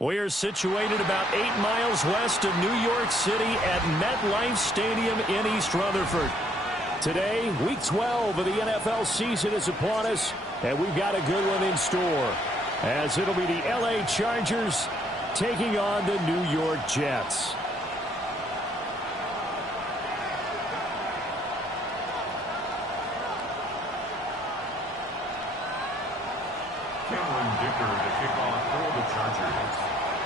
We are situated about 8 miles west of New York City at MetLife Stadium in East Rutherford. Today, Week 12 of the NFL season is upon us, and we've got a good one in store, as it'll be the LA Chargers taking on the New York Jets.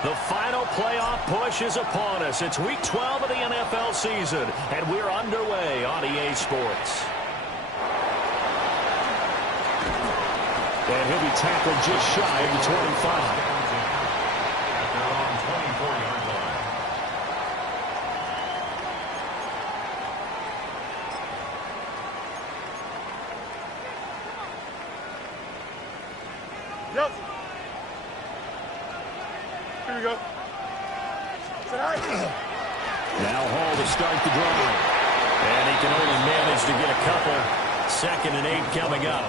The final playoff push is upon us. It's Week 12 of the NFL season, and we're underway on EA Sports. And he'll be tackled just shy of the 25. At their own 24-yard line. Yep. Here we go. Now Hall to start the drive. And he can only manage to get a couple. 2nd and 8 coming up.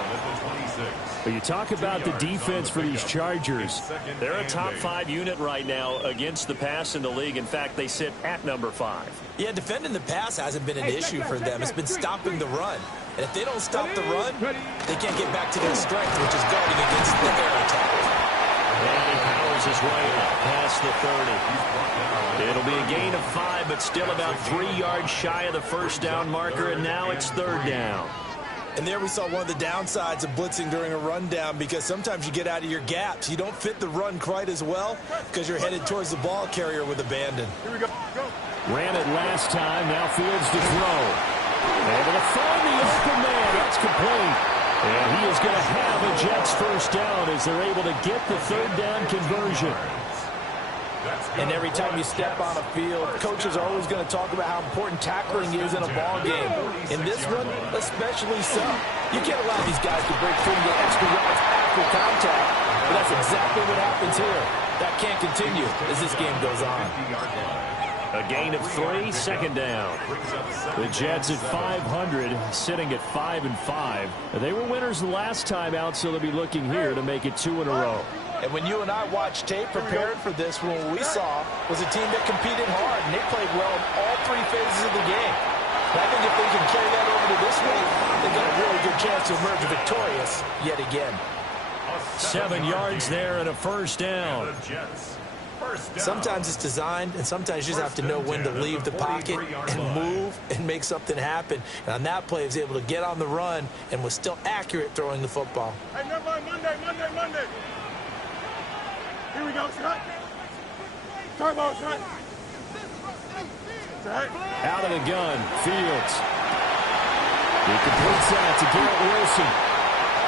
But you talk about the defense for these Chargers. They're a top 5 unit right now against the pass in the league. In fact, they sit at number 5. Yeah, defending the pass hasn't been an issue for them. It's been stopping the run. And if they don't stop the run, they can't get back to their strength, which is guarding against the air attack. And he powers his way up past the 30. It'll be a gain of 5, but still about 3 yards shy of the first down marker, and now it's 3rd down. And there we saw one of the downsides of blitzing during a rundown, because sometimes you get out of your gaps. You don't fit the run quite as well because you're headed towards the ball carrier with abandon. Here we go. Go. Ran it last time. Now Fields to throw. Able to find the open man. That's complete. And he is going to have a Jets first down as they're able to get the 3rd down conversion. And every time you step on a field, coaches are always going to talk about how important tackling is in a ball game. In this one, especially so. You can't allow these guys to break through the extra yards after contact, but that's exactly what happens here. That can't continue as this game goes on. A gain of 3, 2nd down. The Jets at 500, sitting at 5-5. They were winners the last time out, so they'll be looking here to make it 2 in a row. And when you and I watched tape preparing for this one, what we saw was a team that competed hard, and they played well in all 3 phases of the game. And I think if they can carry that over to this one, they've got a really good chance to emerge victorious yet again. 7 yards there and a first down. Sometimes it's designed, and sometimes you just have to know when to leave the pocket and move and make something happen. And on that play, he was able to get on the run and was still accurate throwing the football. Hey, never mind. Monday. Here we go, Scott. Turbo, Scott. Out of the gun, Fields. He completes that to Garrett Wilson.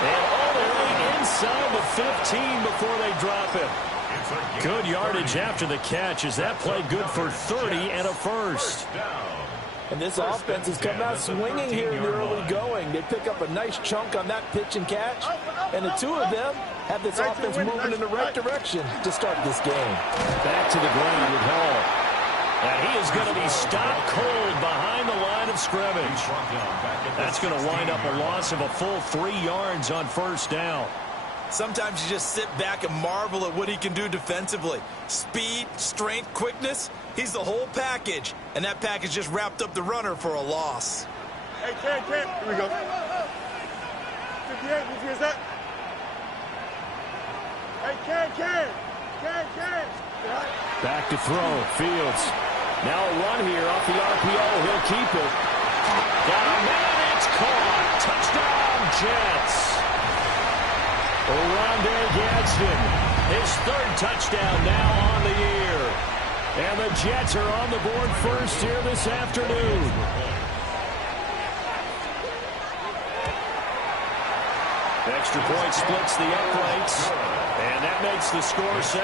And all the way inside the 15 before they drop him. Good yardage after the catch. Is that play good for 30 and a first? And this offense has come out swinging here in the early going. They pick up a nice chunk on that pitch and catch, and the 2 of them have this offense moving in the right direction to start this game. Back to the ground with Hall. And he is going to be stopped cold behind the line of scrimmage. That's going to wind up a loss of a full 3 yards on first down. Sometimes you just sit back and marvel at what he can do defensively. Speed, strength, quickness, he's the whole package. And that package just wrapped up the runner for a loss. Hey, Ken. Here we go. 58, did you hear that? Hey, Ken. Back to throw, Fields. Now a run here off the RPO. He'll keep it. Got a man, it's caught. Touchdown, Jets. Rondé Gadsden, his 3rd touchdown now on the year. And the Jets are on the board first here this afternoon. Extra point splits the uprights, and that makes the score 7-0.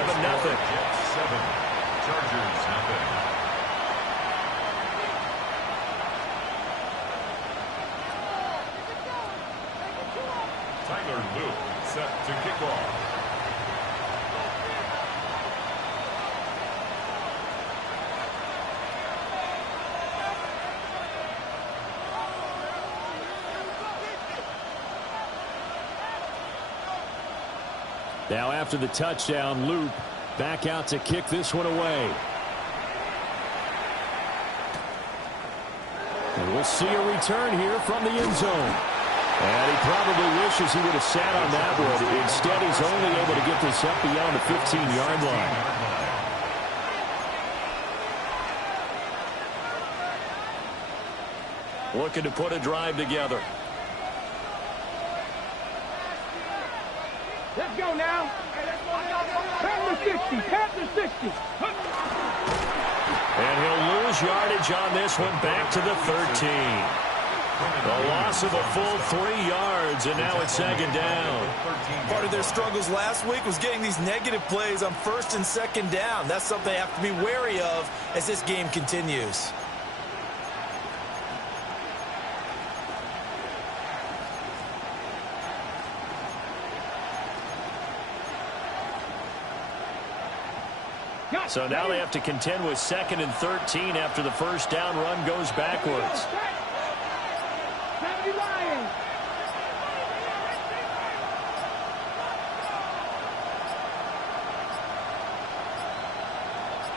Chargers nothing. Tyler Luke set to kick off. Now after the touchdown, Loop back out to kick this one away. And we'll see a return here from the end zone. And he probably wishes he would have sat on that one. Instead, he's only able to get this up beyond the 15-yard line. Looking to put a drive together. Let's go now. Pass the 60. Pass the 60. And he'll lose yardage on this one, back to the 13. The loss of a full 3 yards, and now it's second down. Part of their struggles last week was getting these negative plays on first and second down. That's something they have to be wary of as this game continues. So now they have to contend with 2nd and 13 after the first down run goes backwards.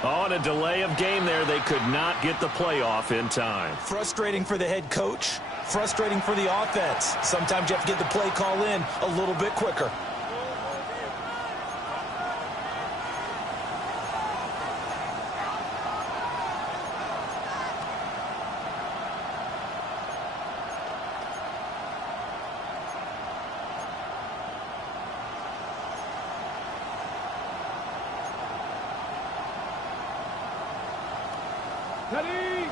On a delay of game there, they could not get the playoff in time. Frustrating for the head coach, frustrating for the offense. Sometimes you have to get the play call in a little bit quicker. Ready?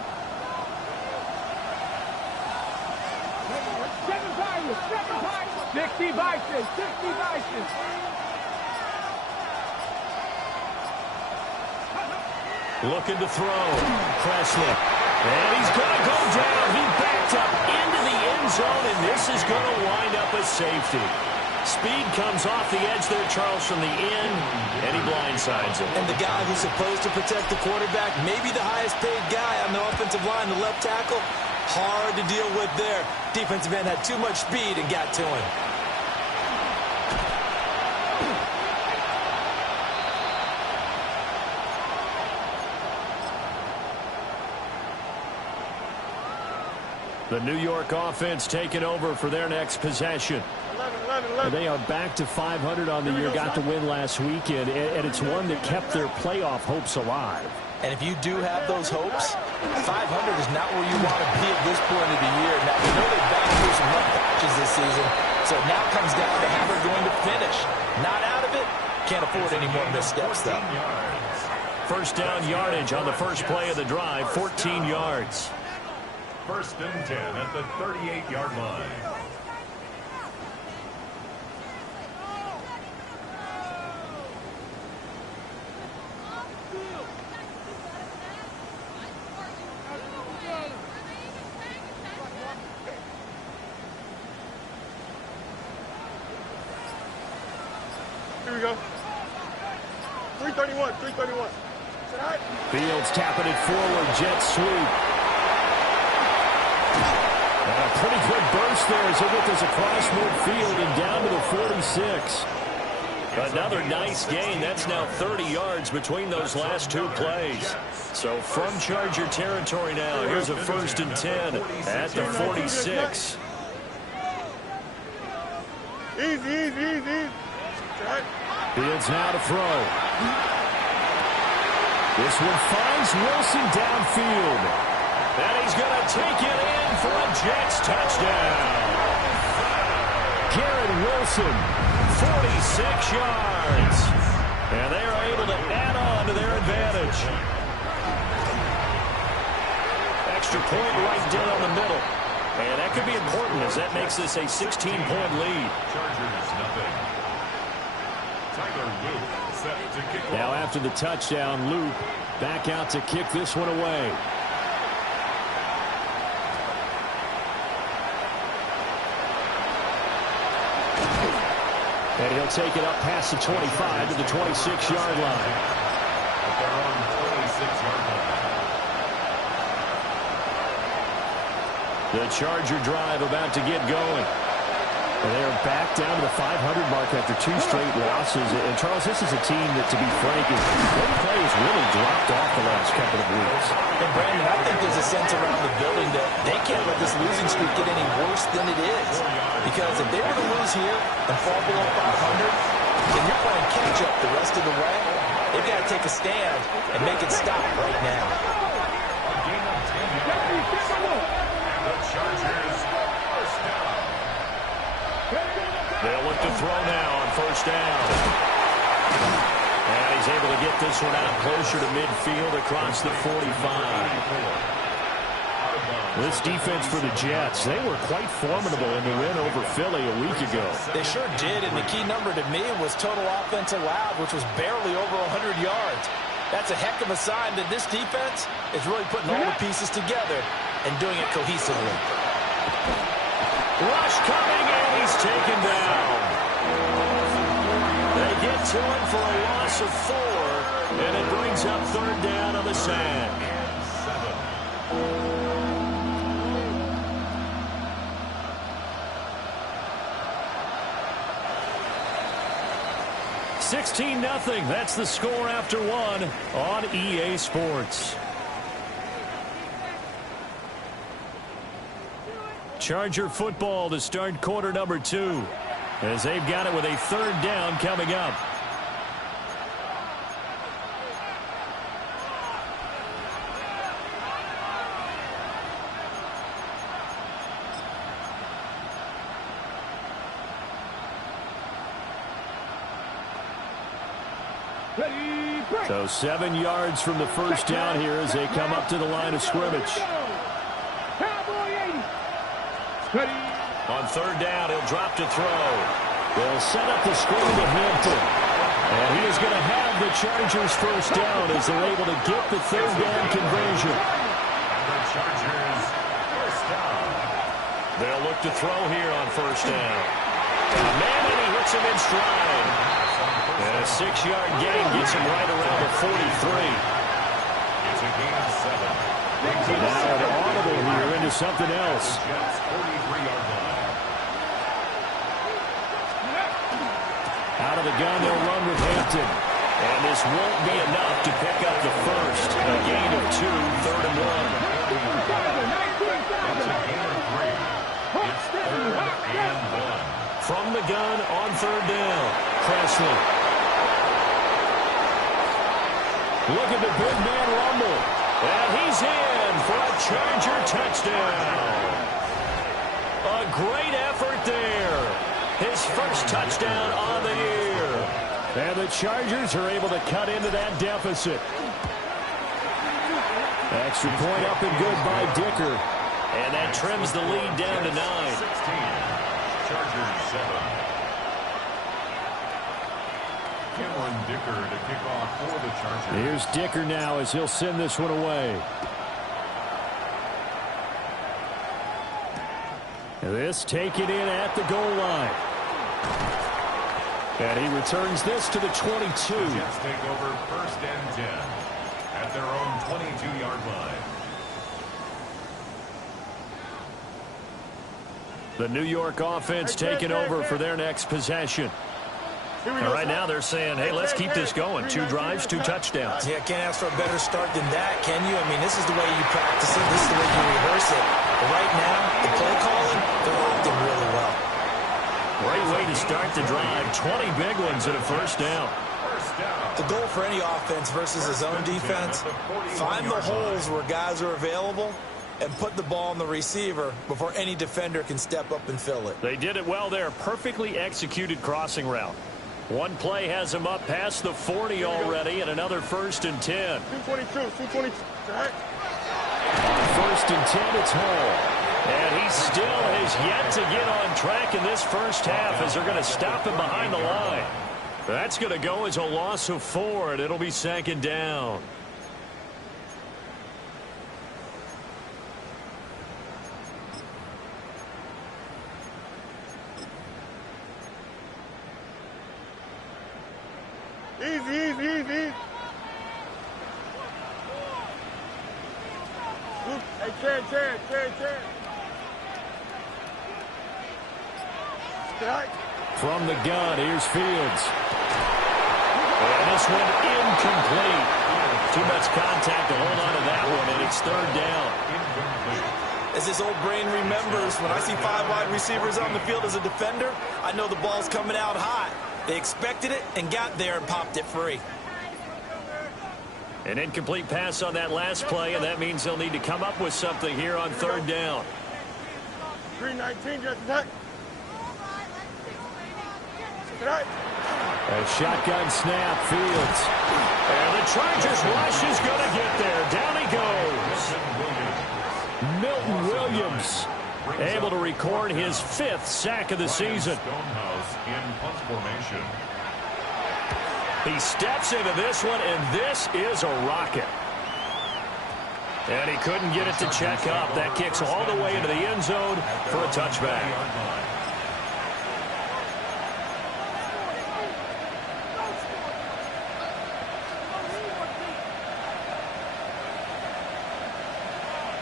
60 Bison, 60 Bison. Looking to throw. Presley. And he's going to go down. He backed up into the end zone, and this is going to wind up a safety. Speed comes off the edge there, Charles, from the end, and he blindsides him. And the guy who's supposed to protect the quarterback, maybe the highest paid guy on the offensive line, the left tackle, hard to deal with there. Defensive end had too much speed and got to him. The New York offense taking over for their next possession. 11. They are back to 500 on the year, got the win last weekend, and it's one that kept their playoff hopes alive. And if you do have those hopes, 500 is not where you want to be at this point of the year. Now, we know they've backed through some rough patches this season, so it now comes down to how they're going to finish. Not out of it, can't afford any more missteps, though. First down yardage on the first play of the drive, 14 yards. 1st and 10 at the 38-yard line. Here we go. 331. Fields tapping it forward, jet sweep. And a pretty good burst there as he gets this across midfield and down to the 46. Another nice gain. That's now 30 yards between those last two plays. So from Charger territory now, here's a 1st and 10 at the 46. Easy. Fields now to throw. This one finds Wilson downfield. And he's going to take it in for a Jets touchdown. Garrett Wilson, 46 yards. And they are able to add on to their advantage. Extra point right down the middle. And that could be important as that makes this a 16-point lead. Chargers, nothing. Tyler Luke set to kick Now off. after the touchdown, Luke back out to kick this one away. And he'll take it up past the 25 to the 26-yard line. At their own 26-yard line. The Charger drive about to get going. And they are back down to the 500 mark after 2 straight losses. And, Charles, this is a team that, to be frank, one play has really dropped off the last couple of weeks. And, Brandon, I think there's a sense around the building that they can't let this losing streak get any worse than it is. Because if they were to lose here and fall below 500, then you're playing catch-up the rest of the way. They've got to take a stand and make it stop right now. The Chargers first down. They'll look to throw now on first down. And he's able to get this one out closer to midfield across the 45. This defense for the Jets, they were quite formidable in the win over Philly a week ago. They sure did, and the key number to me was total offense allowed, which was barely over 100 yards. That's a heck of a sign that this defense is really putting all the pieces together and doing it cohesively. Rush coming, and he's taken down. They get to him for a loss of 4, and it brings up third down on the sack. 16-0. That's the score after 1 on EA Sports. Charger football to start quarter number 2, as they've got it with a third down coming up. So 7 yards from the first down here as they come up to the line of scrimmage. On third down, he'll drop to throw. They'll set up the screen to Hampton. And he is going to have the Chargers first down as they're able to get the third down conversion. The Chargers first down. They'll look to throw here on first down. Man, and he hits him in stride. And a 6-yard gain gets him right around the 43. It's a gain of 7. Now an audible here into something else. Jets 43-yard line. Out of the gun, they'll run with Hampton. And this won't be enough to pick up the first. A gain of 2, third and 1. It's a gain of 3. It's third and 1. From the gun on third down, Presley. Look at the big man rumble. And he's in for a Charger touchdown. A great effort there. His first touchdown on the year. And the Chargers are able to cut into that deficit. Extra point up and good by Dicker. And that trims the lead down to 9. 16. Chargers 7. Cameron Dicker to kick off for the Chargers. Here's Dicker now as he'll send this one away. This taken in at the goal line. And he returns this to the 22. The Jets take over first and 10 at their own 22-yard line. The New York offense taking over for their next possession. And right now they're saying, hey, let's keep this going. 2 drives, 2 touchdowns. Yeah, can't ask for a better start than that, can you? I mean, this is the way you practice it. This is the way you rehearse it. But right now, the play calling, they're opting really well. Great way to start the drive. 20 big ones and a first down. The goal for any offense versus a zone defense, find the holes where guys are available and put the ball on the receiver before any defender can step up and fill it. They did it well there. Perfectly executed crossing route. One play has him up past the 40 already, and another first and 10. 222. On first and 10, it's Hall. And he still has yet to get on track in this first half as they're going to stop him behind the line. That's going to go as a loss of 4, and it'll be second down. Easy. Hey, Chad. From the gun, here's Fields. And this one incomplete. Too much contact to hold on to that one, and it's third down. As his old brain remembers, when I see 5 wide receivers on the field as a defender, I know the ball's coming out hot. They expected it and got there and popped it free. An incomplete pass on that last play, and that means they'll need to come up with something here on third down. 319, just attack. A shotgun snap, Fields. And the Chargers rush is going to get there. Down he goes. Milton Williams able to record his 5th sack of the season. He steps into this one, and this is a rocket. And he couldn't get it to check up. That kicks all the way into the end zone for a touchback.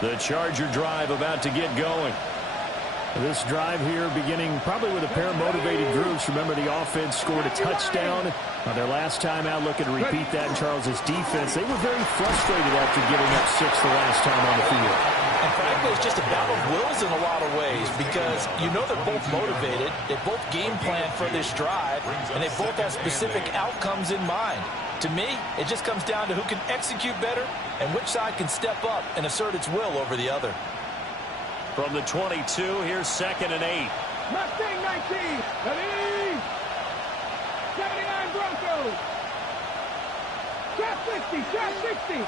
The Charger drive about to get going. This drive here beginning probably with a pair of motivated groups. Remember, the offense scored a touchdown on their last time out. Looking to repeat that in Charles' defense. They were very frustrated after giving up 6 the last time on the field. And frankly, it's just a battle of wills in a lot of ways because you know they're both motivated. They both game plan for this drive, and they both have specific outcomes in mind. To me, it just comes down to who can execute better and which side can step up and assert its will over the other. From the 22, here's 2nd and 8. Mustang 19, ready? 79 Broncos. Shot 60, shot 60.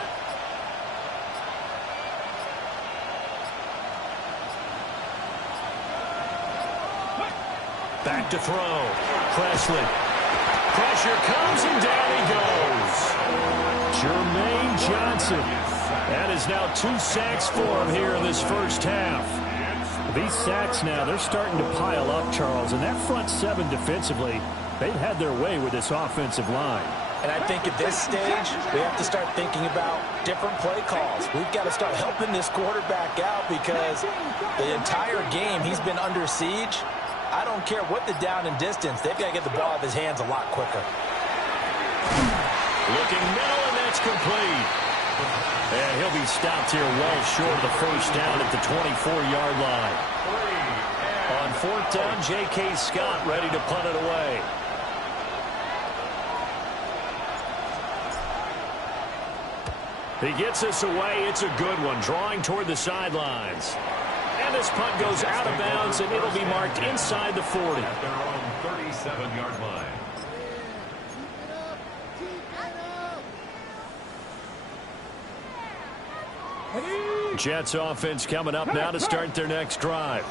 Back to throw. Presley. Pressure comes, and down he goes. Jermaine Johnson. That is now 2 sacks for him here in this first half. These sacks now, they're starting to pile up, Charles. And that front 7 defensively, they've had their way with this offensive line. And I think at this stage, we have to start thinking about different play calls. We've got to start helping this quarterback out because the entire game he's been under siege. I don't care what the down and distance. They've got to get the ball out of his hands a lot quicker. Looking middle, and that's complete. And he'll be stopped here well short of the first down at the 24-yard line. On 4th down, J.K. Scott ready to punt it away. He gets this away. It's a good one, drawing toward the sidelines. And this punt goes out of bounds, and it'll be marked inside the 40. At their own 37-yard line. Jets offense coming up now to start their next drive.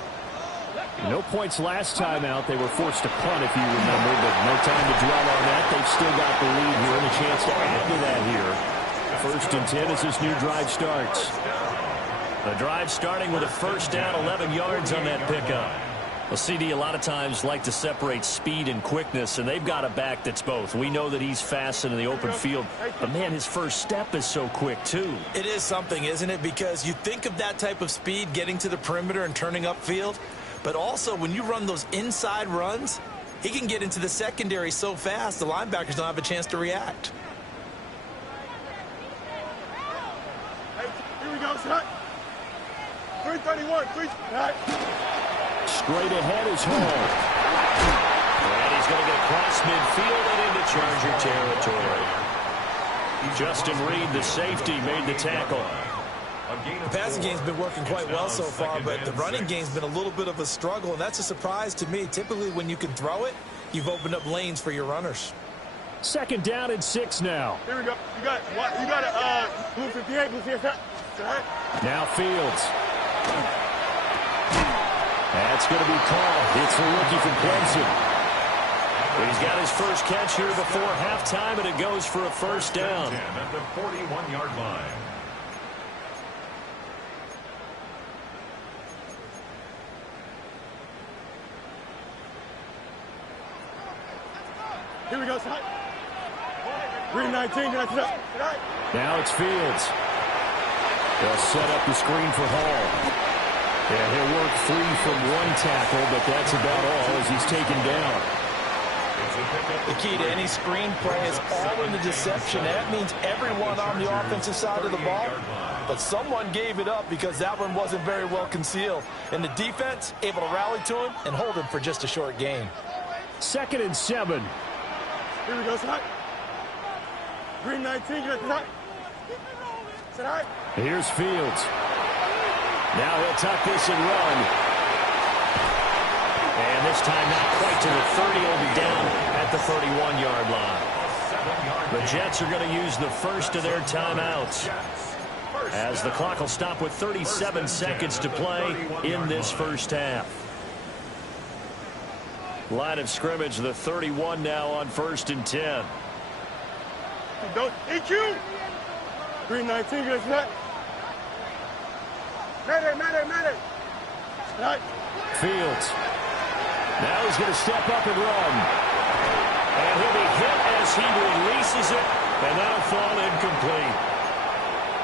No points last time out. They were forced to punt, if you remember, but no time to dwell on that. They've still got the lead here and a chance to add to that here. 1st and 10 as this new drive starts. The drive starting with a first down, 11 yards on that pickup. Well, CD a lot of times like to separate speed and quickness, and they've got a back that's both. We know that he's fast in the open field, but, man, his first step is so quick, too. It is something, isn't it? Because you think of that type of speed getting to the perimeter and turning upfield, but also when you run those inside runs, he can get into the secondary so fast the linebackers don't have a chance to react. Here we go, shot. 331, 3. Straight ahead is Hall. And he's going to get across midfield and into Charger territory. Justin Reed, the safety, made the tackle. The passing game's been working quite well so far, but the running game's been a little bit of a struggle, and that's a surprise to me. Typically, when you can throw it, you've opened up lanes for your runners. 2nd down and 6 now. Here we go. You got it. Blue 58, blue 58. Now Fields. That's going to be called. It's the rookie from Clemson. He's got his first catch here before halftime, and it goes for a first down. At the 41-yard line. Here we go, shot. 319, now it's Fields. They'll set up the screen for Hall. And he'll work free from one tackle, but that's about all as he's taken down. The key to any screen play is all in the deception. That means everyone on the offensive side of the ball. But someone gave it up because that one wasn't very well concealed. And the defense able to rally to him and hold him for just a short gain. 2nd and 7. Here we go, Scott. Green 19, get it, Scott. Sit high. Here's Fields. Now he'll tuck this and run. And this time not quite to the 30. He'll be down at the 31-yard line. The Jets are going to use the first of their timeouts, as the clock will stop with 37 seconds to play in this first half. Line of scrimmage, the 31 now on 1st and 10. Don't EQ. Green 19, get it, Scott. Mayday. Right. Fields. Now he's going to step up and run. And he'll be hit as he releases it, and that'll fall incomplete.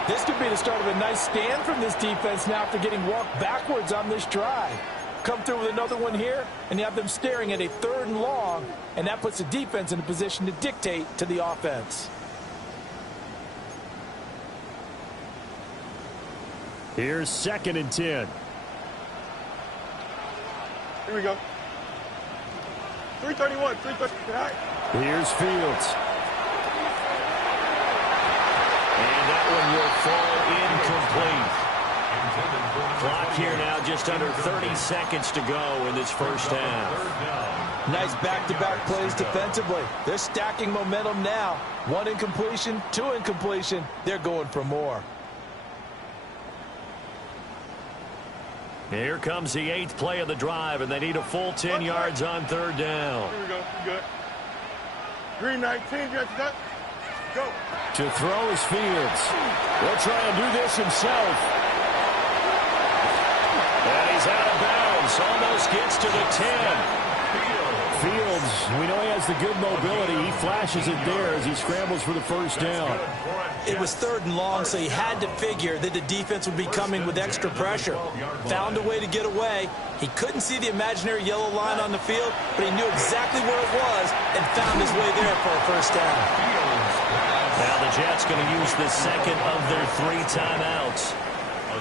This could be the start of a nice stand from this defense now after getting walked backwards on this drive. Come through with another one here, and you have them staring at a 3rd and long, and that puts the defense in a position to dictate to the offense. Here's 2nd and 10. Here we go. 331, 330. Right. Here's Fields. And that one will fall incomplete. Clock here now just under 30 seconds to go in this first half. Nice back-to-back plays defensively. They're stacking momentum now. 1 incompletion, 2 incompletion. They're going for more. Here comes the 8th play of the drive, and they need a full 10 yards on 3rd down. Here we go. You good. Green 19, get that. Go. To throw is Fields. He'll try and do this himself. And he's out of bounds. Almost gets to the 10. Fields, we know he has the good mobility. He flashes it there as he scrambles for the first down. It was 3rd and long, so he had to figure that the defense would be coming with extra pressure. Found a way to get away. He couldn't see the imaginary yellow line on the field, but he knew exactly where it was and found his way there for a first down. Now the Jets going to use the second of their 3 timeouts,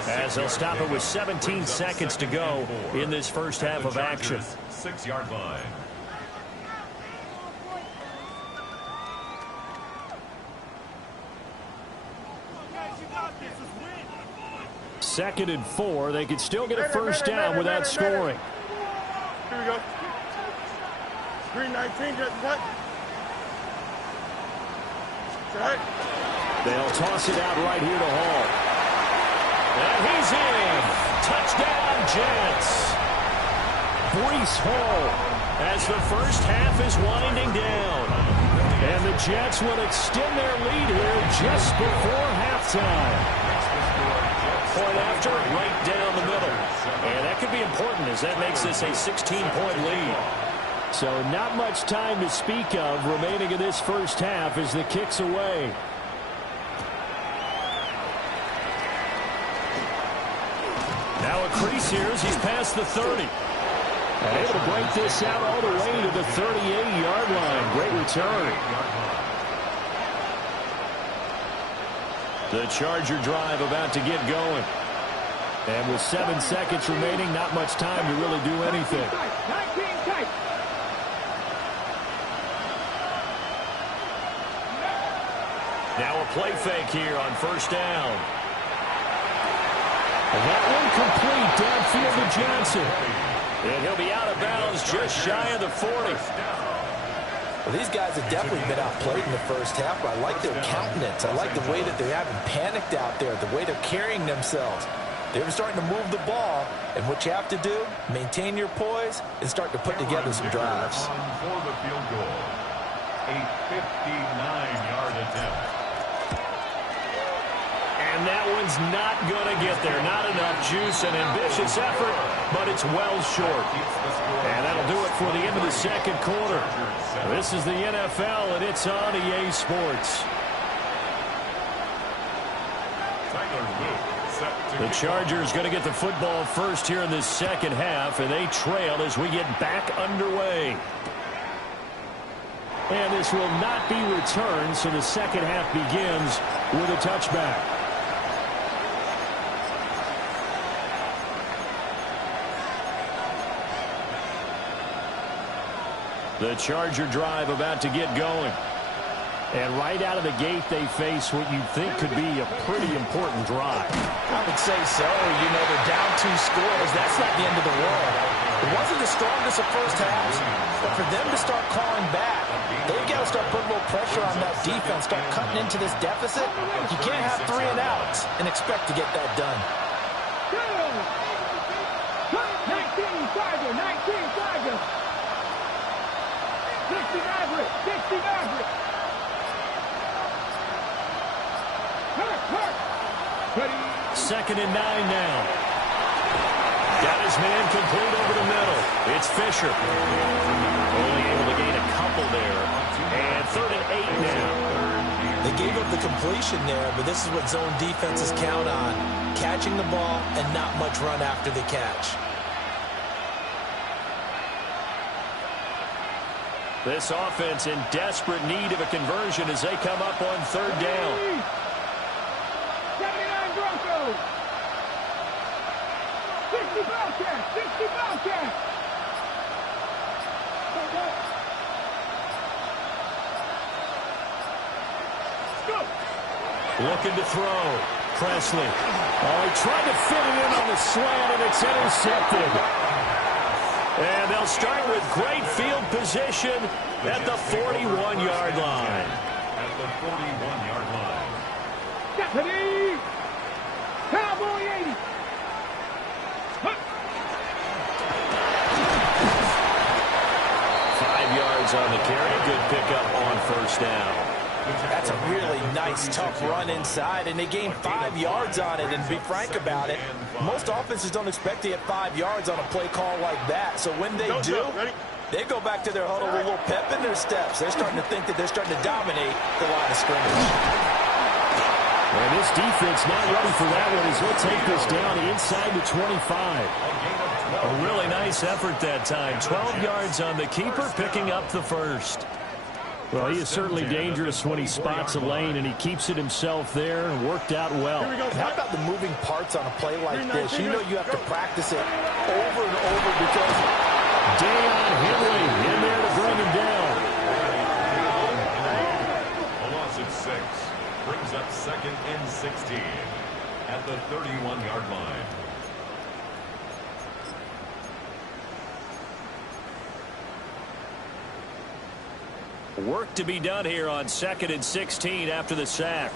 as they'll stop it with 17 seconds to go in this first half of action. 6-yard line. 2nd and 4. They could still get a first down without scoring. Here we go. Green 19, get that. Right. They'll toss it out right here to Hall. And he's in. Touchdown, Jets. Breece Hall as the first half is winding down. And the Jets will extend their lead here just before halftime. Point after, right down the middle. And that could be important as that makes this a 16-point lead. So not much time to speak of remaining in this first half as the kick's away. Now a crease here as he's past the 30. And able to break this out all the way to the 38-yard line. Great return. The Charger drive about to get going. And with 7 seconds remaining, not much time to really do anything. Now a play fake here on first down. And that one complete downfield to Johnson. And he'll be out of bounds just shy of the 40. Well, these guys have definitely been outplayed in the first half, but I like their countenance. I like the way that they haven't panicked out there, the way they're carrying themselves. They're starting to move the ball, and what you have to do, maintain your poise and start to put together some drives. For the field goal, a 59-yard attempt. And that one's not going to get there. Not enough juice, an ambitious effort, but it's well short. And that'll do it for the end of the second quarter. This is the NFL, and it's on EA Sports. Tyler Luke The Chargers going to get the football first here in this second half, and they trail as we get back underway. And this will not be returned, so the second half begins with a touchback. The Charger drive about to get going. And right out of the gate, they face what you'd think could be a pretty important drive. I would say so. You know, they're down 2 scores. That's not the end of the world. It wasn't the strongest of first halves, but for them to start calling back, they've got to start putting a little pressure on that defense, start cutting into this deficit. You can't have 3 and outs and expect to get that done. 19 Charger, 19 Charger. 60 Maverick, 60 Maverick. Second and 9 now. Got his man complete over the middle. It's Fisher. Only able to gain a couple there. And 3rd and 8 now. They gave up the completion there, but this is what zone defenses count on. Catching the ball and not much run after the catch. This offense in desperate need of a conversion as they come up on 3rd down. 79 Broncos. 60 Bobcats, 60 Bobcats. Looking to throw. Presley. Oh, he tried to fit it in on the slant, and it's intercepted. And they'll start with great field position at the 41-yard line. At the 41-yard line. Stephanie! Cowboy 80! 5 yards on the carry. Good pickup on 1st down. That's a really nice, tough run inside, and they gained 5 yards on it. And to be frank about it, most offenses don't expect to get 5 yards on a play call like that. So when they do, they go back to their huddle with a little pep in their steps. They're starting to think that they're starting to dominate the line of scrimmage. And this defense not ready for that one as he'll take this down inside the 25. A really nice effort that time. 12 yards on the keeper, picking up the 1st. Well, he is certainly dangerous when he spots a lane, and he keeps it himself there and worked out well. How about the moving parts on a play like this? You know you have to practice it over and over because Deion Henry in there to bring him down. A loss of 6 brings up 2nd and 16 at the 31-yard line. Work to be done here on 2nd and 16 after the sack.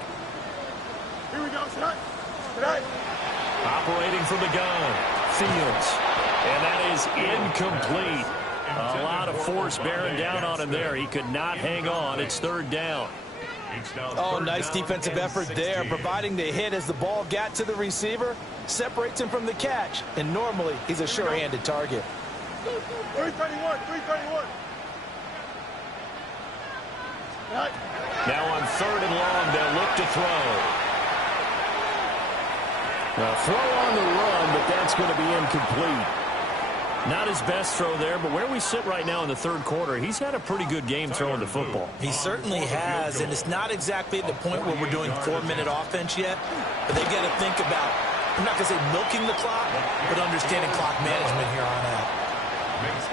Here we go, shot. Tonight. Operating from the gun, Fields. And that is incomplete. A lot of force bearing down on him there. He could not hang on. It's 3rd down. oh, nice defensive effort there, providing the hit as the ball got to the receiver, separates him from the catch, and normally he's a sure-handed target. 331, 331. Now on 3rd and long, they'll look to throw. A throw on the run, but that's going to be incomplete. Not his best throw there, but where we sit right now in the 3rd quarter, he's had a pretty good game throwing the football. He certainly has, and it's not exactly at the point where we're doing 4-minute offense yet, but they've got to think about, I'm not going to say milking the clock, but understanding clock management here on out.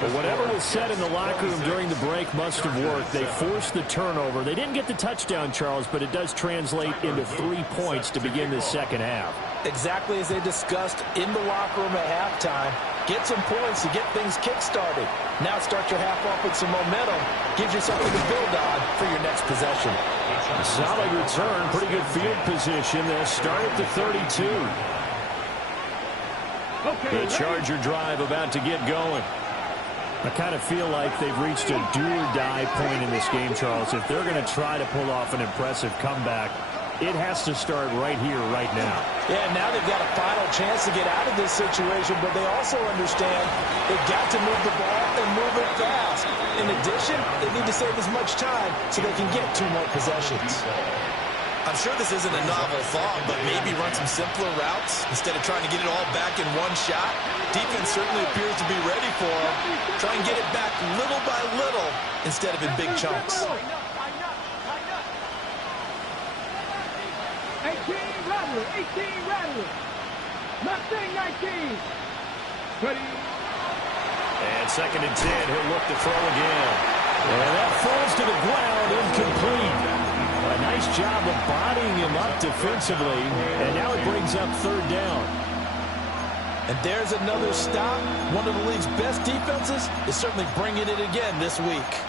But whatever was said in the locker room during the break must have worked. They forced the turnover. They didn't get the touchdown, Charles, but it does translate into 3 points to begin this second half. Exactly as they discussed in the locker room at halftime. Get some points to get things kick-started. Now start your half off with some momentum. Gives you something to build on for your next possession. A solid return, pretty good field position. They'll start at the 32. The Charger drive about to get going. I kind of feel like they've reached a do-or-die point in this game, Charles. If they're going to try to pull off an impressive comeback, it has to start right here, right now. Yeah, now they've got a final chance to get out of this situation, but they also understand they've got to move the ball and move it fast. In addition, they need to save as much time so they can get 2 more possessions. I'm sure this isn't a novel thought, but maybe run some simpler routes instead of trying to get it all back in one shot. Defense certainly appears to be ready for him. Try and get it back little by little instead of in big chunks. 18 Rattler, 18 Rattler. Mustang 19. Ready. And 2nd and 10, he'll look to throw again. And that falls to the ground, incomplete. A nice job of bodying him up defensively, and now it brings up 3rd down. And there's another stop. One of the league's best defenses is certainly bringing it again this week.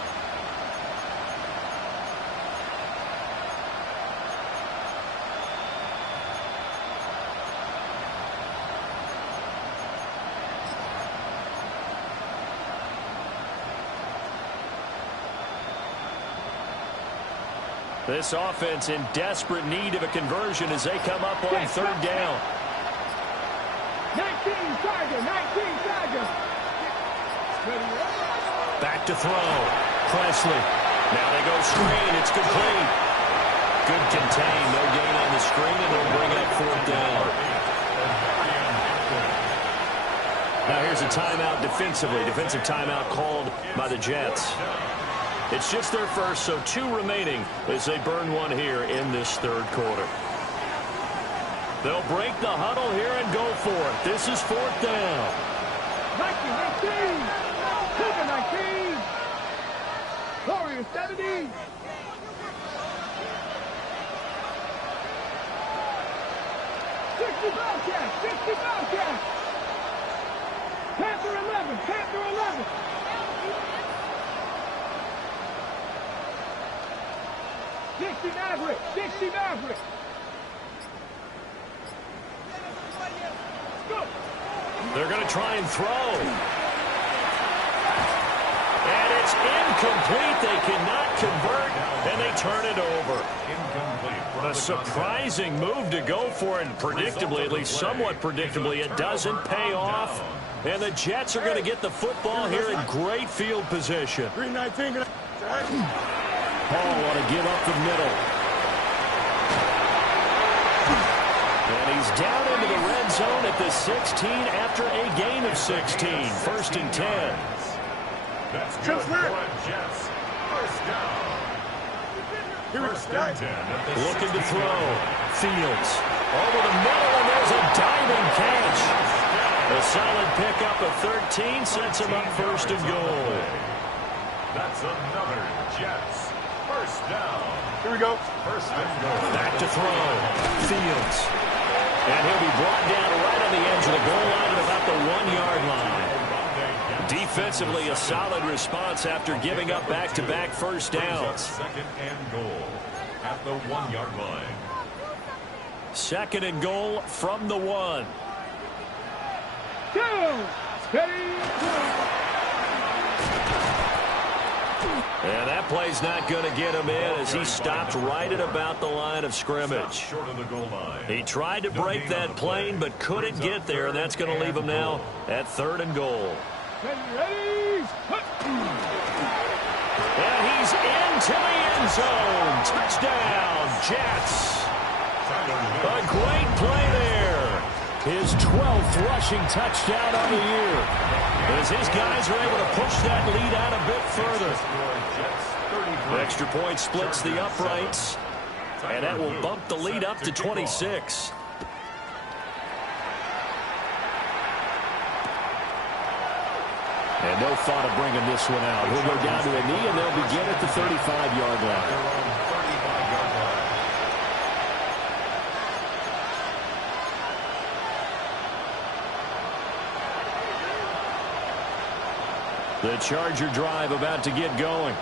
This offense in desperate need of a conversion as they come up on 3rd down. 19 Tiger, 19 Tiger. Back to throw. Presley. Now they go screen. It's complete. Good contain. No gain on the screen, and they'll bring up 4th down. Now here's a timeout defensively. Defensive timeout called by the Jets. It's just their first, so 2 remaining as they burn one here in this 3rd quarter. They'll break the huddle here and go for it. This is 4th down. 19, 19. Warriors 70. 60 Bobcats, 60 Bobcats. Panther 11, Panther 11. 60 Maverick, 60 Maverick. Go. They're going to try and throw. And it's incomplete. They cannot convert, and they turn it over. A surprising move to go for it, and predictably, at least somewhat predictably, it doesn't pay off. And the Jets are going to get the football here in great field position. 319. Paul want to give up the middle. And he's down into the red zone at the 16 after a gain of 16. 1st and 10. That's good for the Jets. 1st down. First and 10. Looking to throw. Fields. Over the middle, and there's a diving catch. A solid pickup of 13 sets him up 1st and goal. That's another Jets. 1st down. Here we go. 1st and goal. Back to throw. Fields. And he'll be brought down right on the edge of the goal line at about the 1-yard line. Defensively, a solid response after giving up back-to-back 1st downs. 2nd and goal at the 1-yard line. 2nd and goal from the 1. Go. Steady. And that play's not going to get him in as he stopped right at about the line of scrimmage. Short of the goal line. He tried to break that plane but couldn't get there, and that's going to leave him now at 3rd and goal. Ready. And he's into the end zone. Touchdown, Jets. A great play there. His 12th rushing touchdown of the year. As his guys are able to push that lead out a bit further. Extra point splits the uprights. And that will bump the lead up to 26. And no thought of bringing this one out. He'll go down to a knee, and they'll begin at the 35-yard line. The Charger drive about to get going.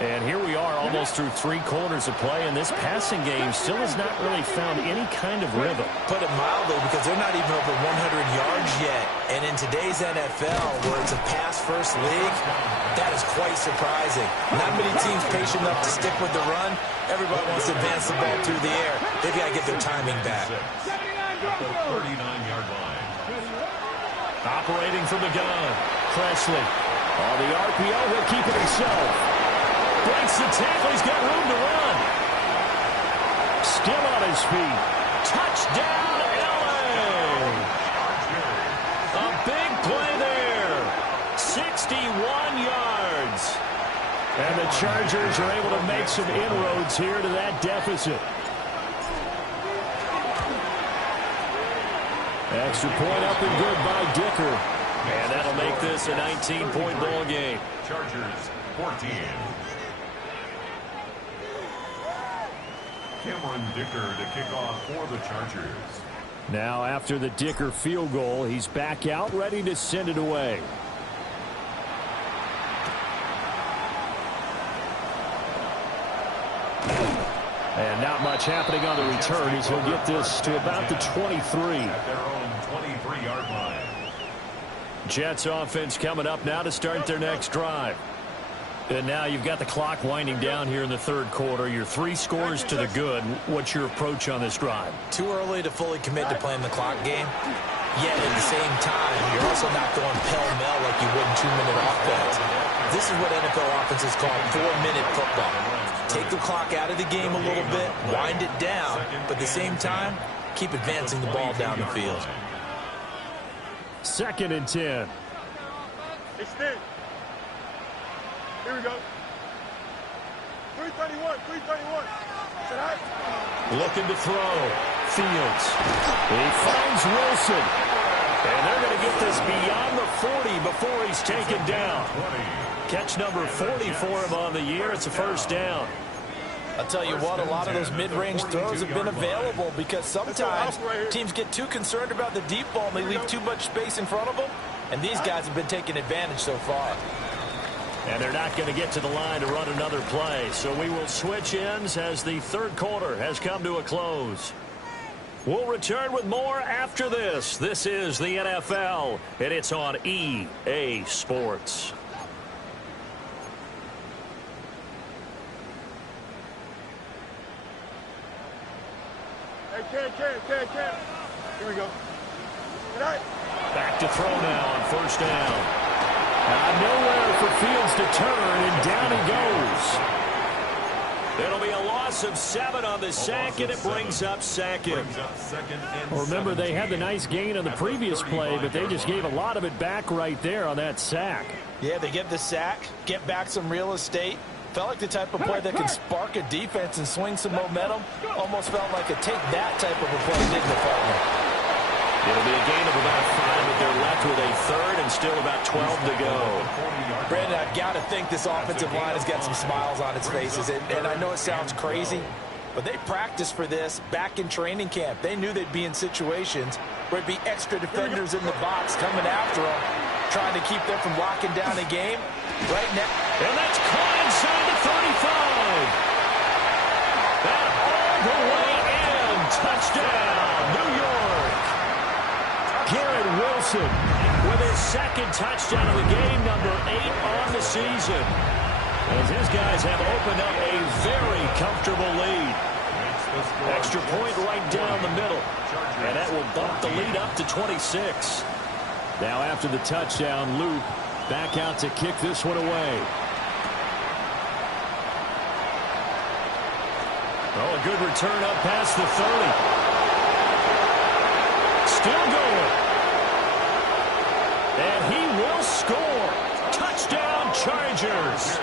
And here we are almost through 3 quarters of play, and this passing game still has not really found any kind of rhythm. Put it mildly, because they're not even over 100 yards yet. And in today's NFL, where it's a pass-first league, that is quite surprising. Not many teams patient enough to stick with the run. Everybody wants to advance the ball through the air. They've got to get their timing back. At the 39-yard line. Operating from the gun, Presley. On the RPO, he'll keep it himself. Breaks the tackle. He's got room to run. still on his feet. Touchdown, LA! A big play there. 61 yards. And the Chargers are able to make some inroads here to that deficit. Extra point up and good by Dicker. And that'll make this a 19-point ball game. Chargers 14. Cameron Dicker to kick off for the Chargers. Now after the Dicker field goal, he's back out ready to send it away. And not much happening on the return as he'll get this to about the 23. At their own 23-yard line. Jets offense coming up now to start their next drive. And now you've got the clock winding down here in the third quarter. Your 3 scores to the good. What's your approach on this drive? Too early to fully commit to playing the clock game. Yet at the same time, you're also not going pell-mell like you would in 2-minute offense. This is what NFL offenses call 4-minute football. Take the clock out of the game a little bit, wind it down, but at the same time, keep advancing the ball down the field. 2nd and 10. Extend. Here we go. 331, 331. Looking to throw. Fields. He finds Wilson. And they're going to get this beyond the 40 before he's taken down. Catch number 40 for him on the year. It's a first down. I'll tell you what, a lot of those mid-range throws have been available because sometimes teams get too concerned about the deep ball and they leave too much space in front of them. And these guys have been taking advantage so far. And they're not going to get to the line to run another play. So we will switch ends as the third quarter has come to a close. We'll return with more after this. This is the NFL, and it's on EA Sports. Hey, Cam. Here we go. Good night. Back to throw now on first down. Nowhere for Fields to turn, and down he goes. It'll be a loss of 7 on the sack, and it brings up second. Well, remember, they had the nice gain on the previous play, but they just gave a lot of it back right there on that sack. Yeah, they get the sack, get back some real estate. Felt like the type of play that can spark a defense and swing some momentum. Almost felt like a take that type of a play did the Falcons. It'll be a gain of about 5, but they're left with a third and still about 12 to go. Brandon, I've got to think this offensive line has got some smiles on its faces. And I know it sounds crazy, but they practiced for this back in training camp. They knew they'd be in situations where it'd be extra defenders in the box coming after them, trying to keep them from locking down a game. Right now. And that's caught inside the 35. That all the way in. Touchdown, New York. Garrett Wilson with his 2nd touchdown of the game, number 8 on the season. As his guys have opened up a very comfortable lead. Extra point right down the middle. And that will bump the lead up to 26. Now after the touchdown, Luke back out to kick this one away. Oh, a good return up past the 30. Still going. And he will score. Touchdown, Chargers.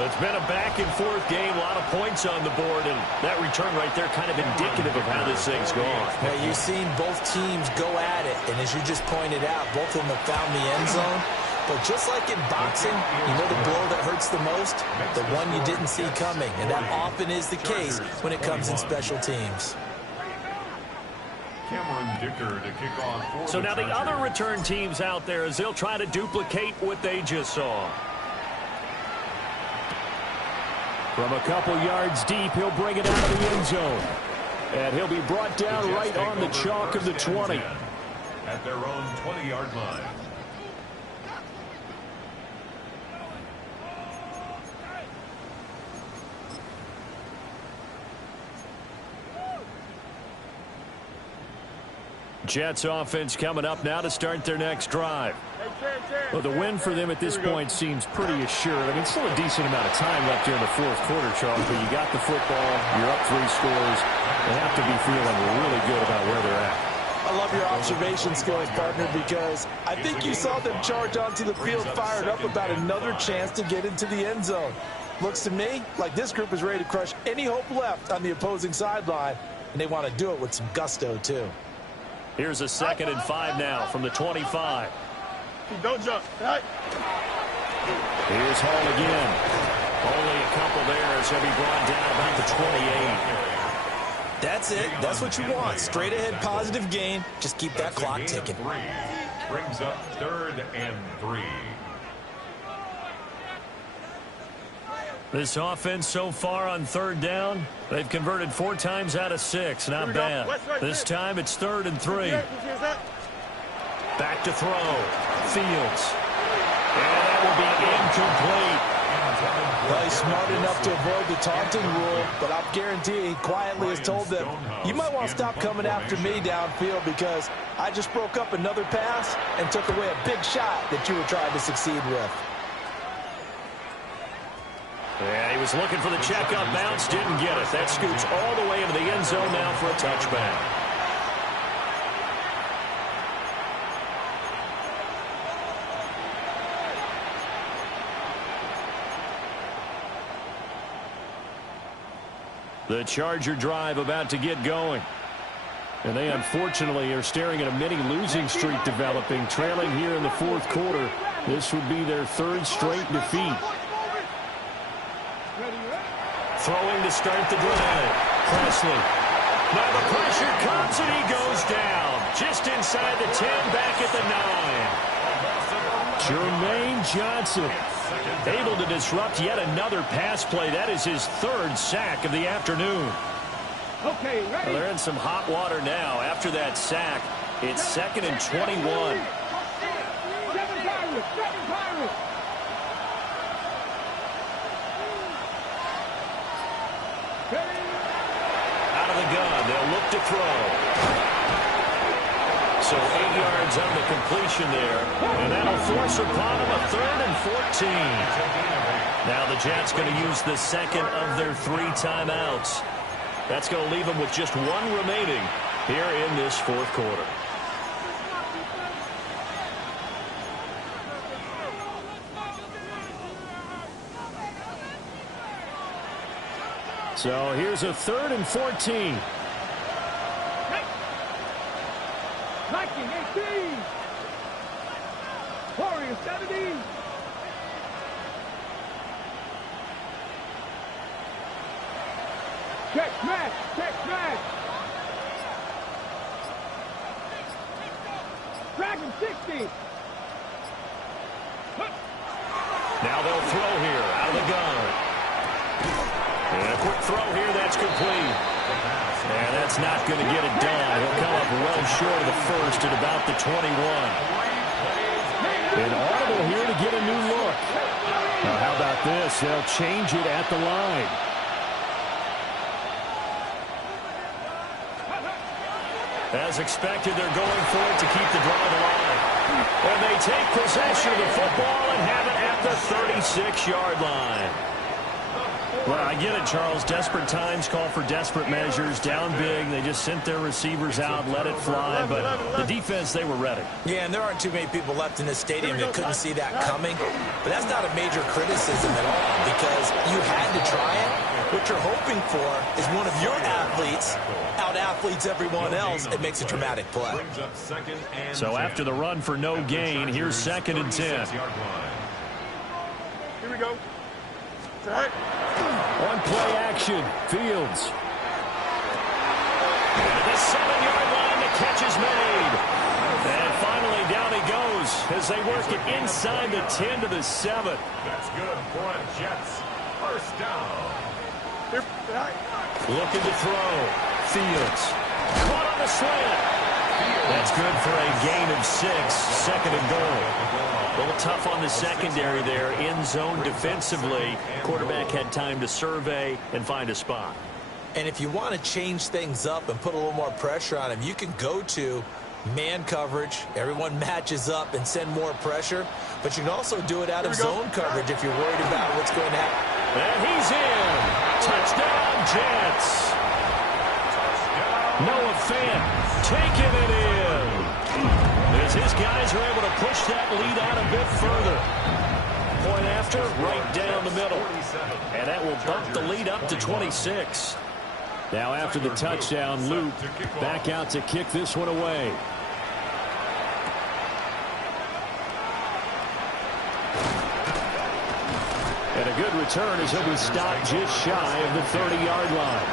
It's been a back-and-forth game, a lot of points on the board, and that return right there kind of indicative of how this thing's gone. Well, you've seen both teams go at it, and as you just pointed out, both of them have found the end zone. But just like in boxing, you know the blow that hurts the most? The one you didn't see coming, and that often is the case when it comes in special teams. Cameron Dicker to kick off for So now the other return teams out there as they'll try to duplicate what they just saw. From a couple yards deep, he'll bring it out of the end zone. And he'll be brought down right on the chalk of the 20. At their own 20-yard line. Jets offense coming up now to start their next drive. Well, the win for them at this point seems pretty assured. I mean, still a decent amount of time left here in the fourth quarter, Charles, but you got the football, you're up 3 scores. They have to be feeling really good about where they're at. I love your observation skills, partner, because I think you saw them charge onto the field fired up about another chance to get into the end zone. Looks to me like this group is ready to crush any hope left on the opposing sideline, and they want to do it with some gusto, too. Here's a 2nd and 5 now from the 25. Don't jump. Right. Here's Hall again. Only a couple there as he'll be brought down about the 28. That's it. That's what you want. Straight ahead positive gain. Just keep that clock ticking. Brings up 3rd and 3. This offense so far on 3rd down, they've converted 4 times out of 6. Not bad. This time it's 3rd and 3. Back to throw. Fields. And that will be incomplete. Well, he's smart enough to avoid the taunting rule, but I'll guarantee he quietly has told them, you might want to stop coming after me downfield because I just broke up another pass and took away a big shot that you were trying to succeed with. Yeah, he was looking for the checkup bounce, didn't get it. That scoots all the way into the end zone now for a touchback. The Charger drive about to get going. And they unfortunately are staring at a mini losing streak developing, trailing here in the fourth quarter. This would be their 3rd straight defeat. Throwing to start the drive. Presley. Now the pressure comes and he goes down. Just inside the 10, back at the 9. Jermaine Johnson able to disrupt yet another pass play. That is his 3rd sack of the afternoon. Okay, ready? Well, they're in some hot water now. After that sack, it's 2nd and 21. 7 Pirates. Out of the gun, they'll look to throw. So 8 yards on the completion there, and that'll force upon him a 3rd and 14. Now the Jets going to use the 2nd of their 3 timeouts. That's going to leave them with just 1 remaining here in this fourth quarter. So here's a 3rd and 14. Viking 18. Warrior 70. Check smash. Dragon 60. Now they'll throw here out of the gun. And a quick throw here, that's complete. And that's not going to get it done. He'll come up well short of the first at about the 21. And audible here to get a new look. Now how about this? They'll change it at the line. As expected, they're going for it to keep the drive alive. And they take possession of the football and have it at the 36-yard line. Well, I get it, Charles. Desperate times call for desperate measures. Down big, they just sent their receivers out, let it fly. But the defense, they were ready. Yeah, and there aren't too many people left in this stadium that couldn't see that coming. But that's not a major criticism at all because you had to try it. What you're hoping for is one of your athletes out-athletes everyone else. It makes a dramatic play. So after the run for no gain, here's 2nd and 10. Here we go. Right. On play action, Fields. At the 7-yard line, the catch is made. And finally down he goes as they work it inside the 10 to the 7. That's good for a Jets. First down. Looking to throw. Fields. Caught on the slant. That's good for a gain of 6. 2nd and goal. A little tough on the secondary there. In zone defensively. Quarterback had time to survey and find a spot. And if you want to change things up and put a little more pressure on him, you can go to man coverage. Everyone matches up and send more pressure. But you can also do it out of zone coverage if you're worried about what's going to happen. And he's in. Touchdown, Jets. Noah Fant taking it in. As his guys are able to push that lead out a bit further. Point after, right down the middle. And that will bump the lead up to 26. Now after the touchdown, Luke back out to kick this one away. And a good return as he'll be stopped just shy of the 30-yard line.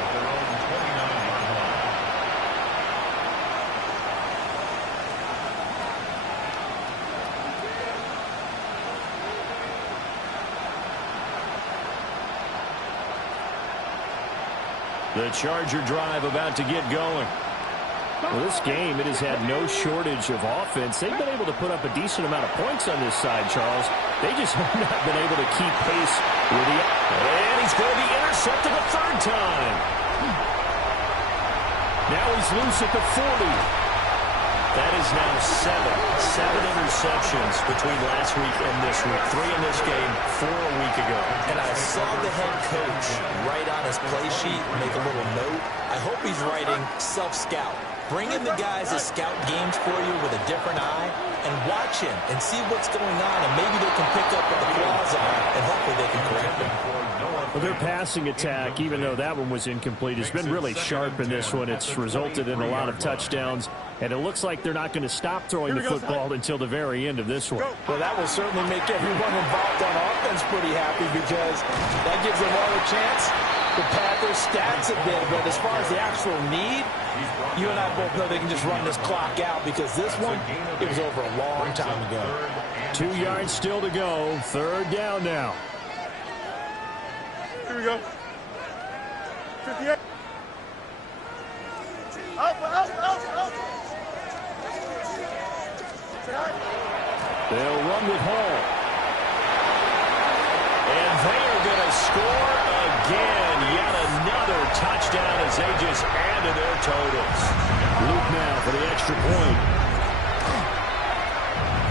The Charger drive about to get going. Well, this game, it has had no shortage of offense. They've been able to put up a decent amount of points on this side, Charles. They just have not been able to keep pace with the... And he's going to be intercepted a third time. Now he's loose at the 40. That is now seven interceptions between last week and this week. 3 in this game, 4 a week ago. And I saw the head coach write on his play sheet, make a little note. I hope he's writing self-scout. Bring in the guys that scout games for you with a different eye and watch him and see what's going on, and maybe they can pick up what the flaws are, and hopefully they can correct them. Well, their passing attack, even though that one was incomplete, has been really sharp in this one. It's resulted in a lot of touchdowns, and it looks like they're not going to stop throwing the football until the very end of this one. Well, that will certainly make everyone involved on offense pretty happy, because that gives them all a chance to pad their stats a bit. But as far as the actual need, you and I both know they can just run this clock out, because this one, it was over a long time ago. 2 yards still to go. Third down now. Here we go. 58. Out. They'll run with Hall. And they are going to score again. Yet another touchdown as they just add to their totals. Luke now for the extra point.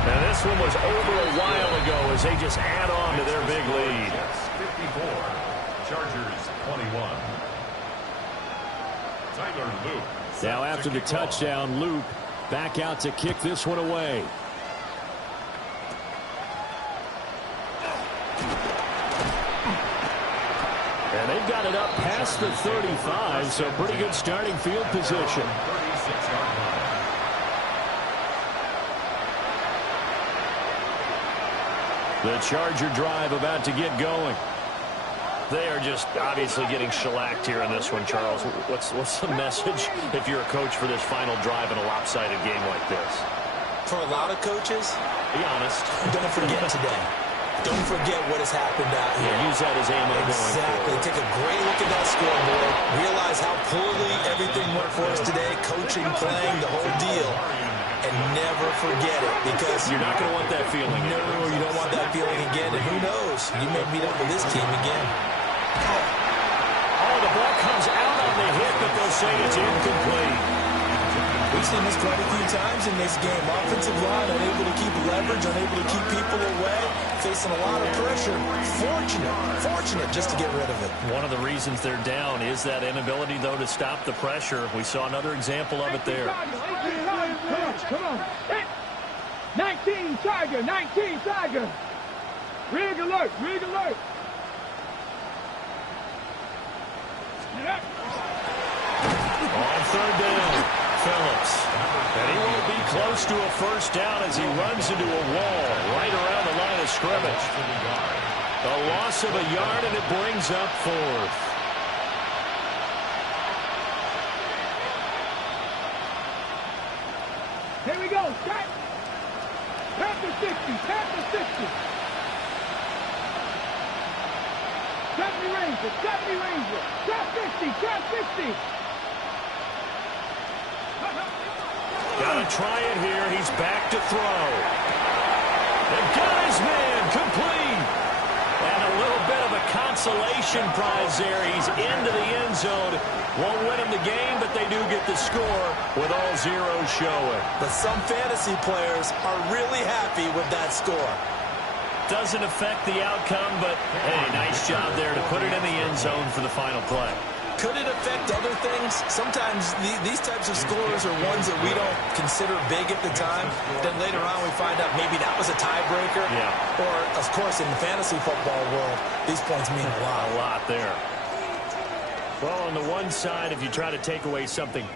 And this one was over a while ago as they just add on to their big lead. 54. Chargers 21. Tyler Luke. Now after the touchdown, Luke back out to kick this one away. And they've got it up past the 35, so pretty good starting field position. 36-yard line. The Charger drive about to get going. They are just obviously getting shellacked here in this one, Charles. What's the message if you're a coach for this final drive in a lopsided game like this? For a lot of coaches, be honest. Don't forget today. Don't forget what has happened out here. Yeah, use that as ammo going forward. Take a great look at that scoreboard. Realize how poorly everything went for us today. Coaching, playing, the whole deal. And never forget it, because you're not going to want that feeling. No, you don't want that feeling again. And who knows? You may meet up with this team again. Oh, the ball comes out on the hit, but they'll say it's incomplete. We've seen this quite a few times in this game. Offensive line unable to keep leverage, unable to keep people away, facing a lot of pressure. Fortunate just to get rid of it. One of the reasons they're down is that inability, though, to stop the pressure. We saw another example of it there. Come on. 19 Tiger. Rig alert. On third down, Phillips. And he won't be close to a first down as he runs into a wall right around the line of scrimmage. A loss of a yard, and it brings up fourth. Here we go. Set. Past the 60. 70 Ranger. Trap 60. Gotta try it here. He's back to throw. And got his man complete. And a little bit of a a consolation prize there. He's into the end zone. Won't win him the game, but they do get the score with all zeros showing. But some fantasy players are really happy with that score. Doesn't affect the outcome, but, hey, nice job there to put it in the end zone for the final play. Could it affect other things? Sometimes these types of scores are ones that we don't consider big at the time. Then later on we find out maybe that was a tiebreaker. Yeah. Or, of course, in the fantasy football world, these points mean a lot. A lot there. Well, on the one side, if you try to take away something